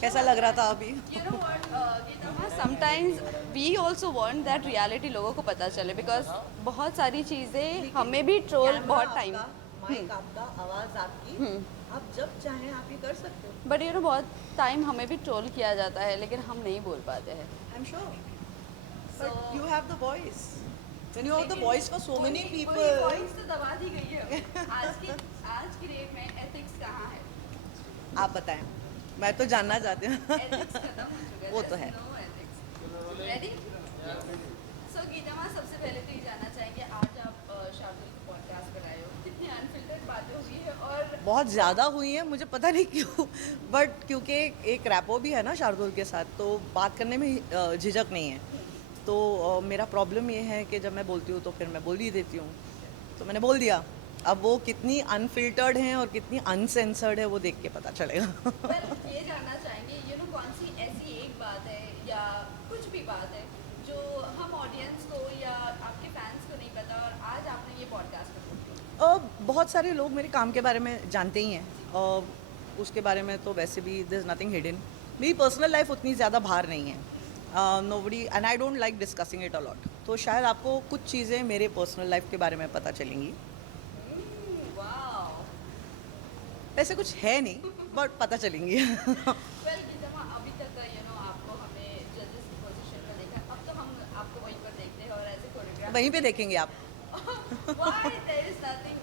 कैसा लग रहा था अभी? You know what, Geeta, sometimes we also want that reality लोगों को पता चले because बहुत सारी चीज़ें हमें भी ट्रोल कैमरा बहुत टाइम। आपका, माइक आपका, आवाज़ आपकी, आप जब चाहें आप ये कर सकते हो। बट बहुत टाइम हमें भी ट्रोल किया जाता है लेकिन हम नहीं बोल पाते हैं। I am sure, So, but you have the voice. When you have the voice for so many वही पीपल। वॉइस तो दबा दी गई है आज की डेट में एथिक्स कहाँ है? आप बताएं, मैं तो जानना चाहती हूँ। एथिक्स खत्म हो चुका है। वो तो है। No ethics. Ready? So Geeta माँ, सबसे पहले तो ये जानना चाहेंगे, आज आप शार्दुल के पॉडकास्ट पर आए हो, कितनी अनफिल्टर्ड बातें हुई है और बहुत ज़्यादा हुई है, मुझे पता नहीं क्यों, बट क्योंकि एक रैपो भी है ना शार्दुल के साथ, तो बात करने में झिझक नहीं है। तो मेरा प्रॉब्लम ये है कि जब मैं बोलती हूँ तो फिर मैं बोल ही देती हूँ, तो मैंने बोल दिया। अब वो कितनी अनफिल्टर्ड हैं और कितनी अनसेंसर्ड है वो देख के पता चलेगा। वेल ये जानना चाहेंगे कौन सी ऐसी एक बात है या कुछ भी बात है जो हम ऑडियंस को या आपके फैंस को नहीं पता और आज आपने ये पॉडकास्ट में बोल दिया। बहुत सारे लोग मेरे काम के बारे में जानते ही हैं, और उसके बारे में तो वैसे भी देयर इज़ नथिंग हिडन। मेरी पर्सनल लाइफ उतनी ज़्यादा बाहर नहीं है, nobody, and I don't like discussing it a lot. तो शायद आपको कुछ चीज़ें मेरे पर्सनल लाइफ के बारे में पता चलेंगी। वाओ। वैसे कुछ है नहीं, बट पता चलेंगी। वेल गीता, अभी तक आपको हमें जजेस की पोजीशन में देखा, अब तो हम आपको वहीं पर देखते हैं और ऐसे कोरियोग्राफ वहीं पे देखेंगे आप। Why there is nothing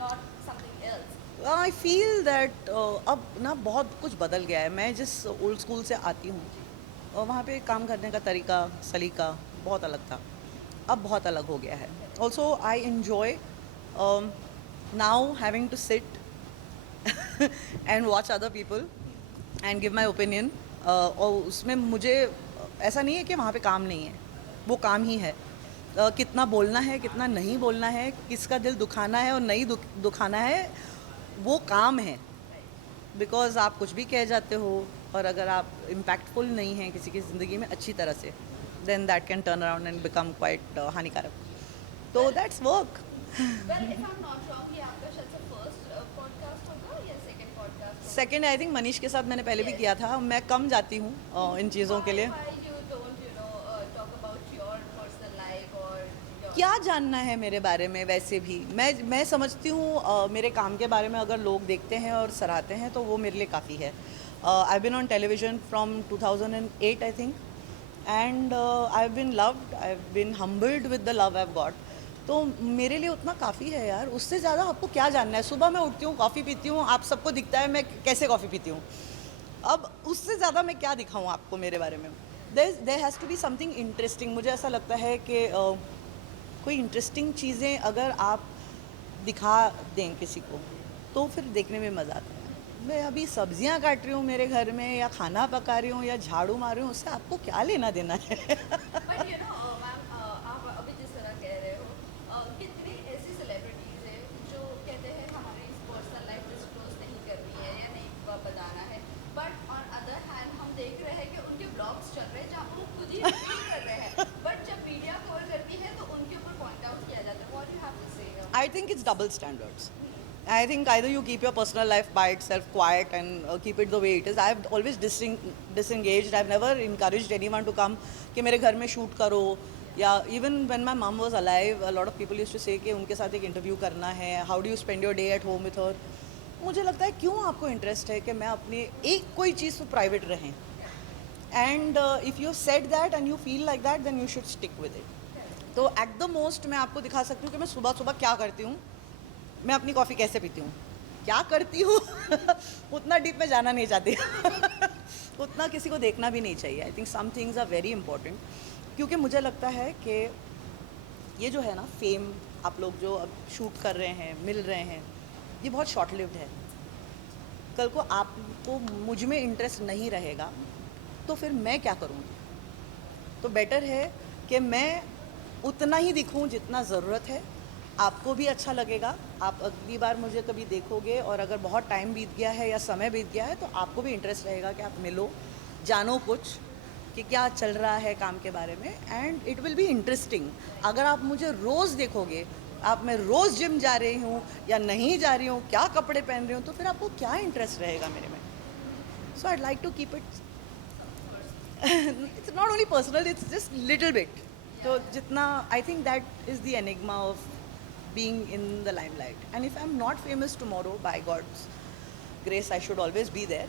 not something else. I feel that अब ना बहुत कुछ बदल गया है। मैं जिस ओल्ड स्कूल से आती हूँ, वहाँ पे काम करने का तरीका सलीका बहुत अलग था, अब बहुत अलग हो गया है। Also I enjoy now having to sit and watch other people and give my opinion. और उसमें मुझे ऐसा नहीं है कि वहाँ पे काम नहीं है, वो काम ही है। कितना बोलना है, कितना नहीं बोलना है, किसका दिल दुखाना है और नहीं दुखाना है, वो काम है। बिकॉज आप कुछ भी कह जाते हो, और अगर आप इम्पैक्टफुल नहीं हैं किसी की ज़िंदगी में अच्छी तरह से, then that can turn around and become quite हानिकारक। तो that's work. Well if I am not wrong, ये आपका शायद से फर्स्ट पॉडकास्ट होगा या सेकंड पॉडकास्ट होगा? सेकेंड, आई थिंक मनीष के साथ मैंने पहले भी किया था। मैं कम जाती हूँ इन चीज़ों के लिए। Why you don't talk about your personal life और योर क्या जानना है मेरे बारे में? वैसे भी मैं समझती हूँ मेरे काम के बारे में अगर लोग देखते हैं और सराहते हैं तो वो मेरे लिए काफ़ी है। I been on television from 2008 I think, and I been loved, I been humbled with the love I have got. तो मेरे लिए उतना काफ़ी है यार, उससे ज़्यादा आपको क्या जानना है? सुबह मैं उठती हूँ, कॉफ़ी पीती हूँ, आप सबको दिखता है मैं कैसे कॉफ़ी पीती हूँ। अब उससे ज़्यादा मैं क्या दिखाऊँ आपको मेरे बारे में? There has to be something interesting. मुझे ऐसा लगता है कि कोई इंटरेस्टिंग चीज़ें अगर आप दिखा दें किसी को तो फिर देखने में मज़ा आता है। मैं अभी सब्जियां काट रही हूँ मेरे घर में, या खाना पका रही हूँ, या झाड़ू मार रही हूँ, उससे आपको क्या लेना देना है? बट मैम, आप अभी जिस तरह कह रहे हो, कितनी ऐसी सेलिब्रिटीज़ है जो कहते हैं हमारी पर्सनल लाइफ डिस्क्लोज नहीं करनी है या नहीं बताना है, बट ऑन अदर हैंड हम देख रहे हैं कि उनके ब्लॉग्स चल रहे हैं जहाँ वो खुद ही रिवील कर रहे हैं, बट जब मीडिया कवर करती है तो उनके ऊपर पॉइंट आउट किया जाता है। व्हाट यू हैव टू से? I think it's double standards. I think either you keep your personal life by itself quiet and keep it the way it is. I've always disengaged. I've never encouraged anyone to come कि मेरे घर में shoot करो, या even when my mom was alive, a lot of people used to say कि उनके साथ एक इंटरव्यू करना है, how do you spend your day at home with her. मुझे लगता है क्यों आपको इंटरेस्ट है कि मैं अपनी एक कोई चीज़ तो प्राइवेट रहें, and if you said that and you feel like that then you should stick with it. तो एट द मोस्ट मैं आपको दिखा सकती हूँ कि मैं सुबह सुबह क्या करती हूँ, मैं अपनी कॉफ़ी कैसे पीती हूँ, क्या करती हूँ। उतना डीप में जाना नहीं चाहती। उतना किसी को देखना भी नहीं चाहिए। I think some things are very important, क्योंकि मुझे लगता है कि ये जो है ना फेम, आप लोग जो अब शूट कर रहे हैं, मिल रहे हैं, ये बहुत शॉर्ट लिव्ड है। कल को आपको मुझ में इंटरेस्ट नहीं रहेगा तो फिर मैं क्या करूँगी? तो बेटर है कि मैं उतना ही दिखूं जितना ज़रूरत है। आपको भी अच्छा लगेगा, आप अगली बार मुझे कभी देखोगे और अगर बहुत टाइम बीत गया है या समय बीत गया है तो आपको भी इंटरेस्ट रहेगा कि आप मिलो, जानो कुछ कि क्या चल रहा है काम के बारे में, and it will be interesting. अगर आप मुझे रोज़ देखोगे, आप मैं रोज़ जिम जा रही हूँ या नहीं जा रही हूँ, क्या कपड़े पहन रही हूँ, तो फिर आपको क्या इंटरेस्ट रहेगा मेरे में? So I'd like to keep it. It's not only personal, it's just little bit. So jitna, I think that is the enigma of being in the limelight. And if I'm not famous tomorrow, by God's grace, I should always be there.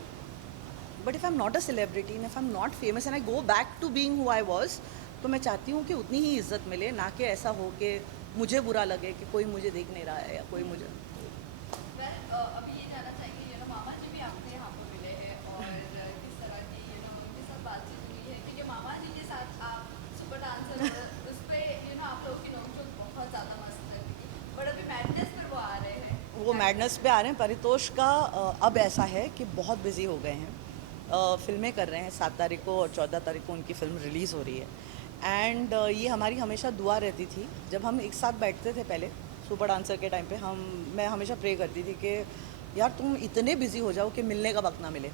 But if I'm not a celebrity and if I'm not famous and I go back to being who I was, तो मैं चाहती हूँ कि उतनी ही इज्जत मिले, ना कि ऐसा हो कि मुझे बुरा लगे कि कोई मुझे देख नहीं रहा है या कोई मुझे. अभी ये जानना चाहेंगे मामा जी भी आपसे यहाँ पर मिले हैं और किस तरह की उनके साथ बातचीत हुई है क्योंकि मामा जी के साथ आप सुपर डांसर उस पर आप लोगों की नोकझोंक बहुत ज़्यादा मस्त रहती थी बट अभी मैडनेस पर वो आ रहे हैं. वो मैडनेस पे आ रहे हैं. परितोष का अब ऐसा है कि बहुत बिजी हो गए हैं. फिल्में कर रहे हैं. 7 तारीख को और 14 तारीख को उनकी फ़िल्म रिलीज़ हो रही है. एंड ये हमारी हमेशा दुआ रहती थी. जब हम एक साथ बैठते थे पहले सुपर डांसर के टाइम पे, मैं हमेशा प्रे करती थी कि यार तुम इतने बिजी हो जाओ कि मिलने का वक्त ना मिले.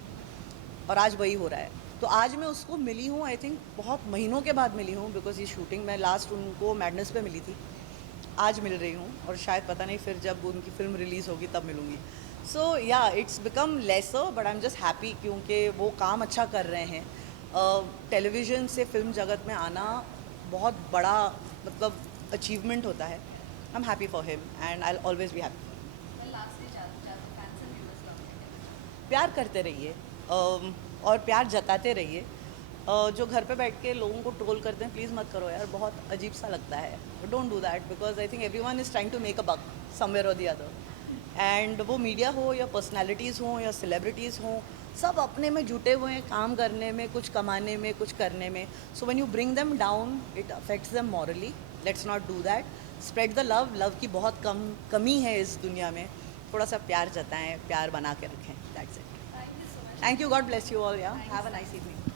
और आज वही हो रहा है. तो आज मैं उसको मिली हूँ. आई थिंक बहुत महीनों के बाद मिली हूँ बिकॉज ये शूटिंग मैं लास्ट उनको मैडनेस पे मिली थी. आज मिल रही हूँ और शायद पता नहीं फिर जब उनकी फ़िल्म रिलीज़ होगी तब मिलूँगी. So yeah it's become lesser but I am just happy क्योंकि वो काम अच्छा कर रहे हैं. टेलीविज़न से फिल्म जगत में आना बहुत बड़ा मतलब अचीवमेंट होता है. I am happy for him and I always be happy. प्यार करते रहिए और प्यार जताते रहिए. जो घर पे बैठ के लोगों को ट्रोल करते हैं प्लीज़ मत करो यार. बहुत अजीब सा लगता है. Don't do that because I think everyone is trying to make a buck somewhere और द अदर. एंड वो मीडिया हो या पर्सनालिटीज़ हों या सेलिब्रिटीज़ हों, सब अपने में जुटे हुए हैं काम करने में, कुछ कमाने में, कुछ करने में. So when you bring them down it affects them morally. Let's not do that. Spread the love. Love की बहुत कमी है इस दुनिया में. थोड़ा सा प्यार जताएं, प्यार बना के रखें. That's it. Thank you. God bless you all. या हैव अ नाइस इवनिंग.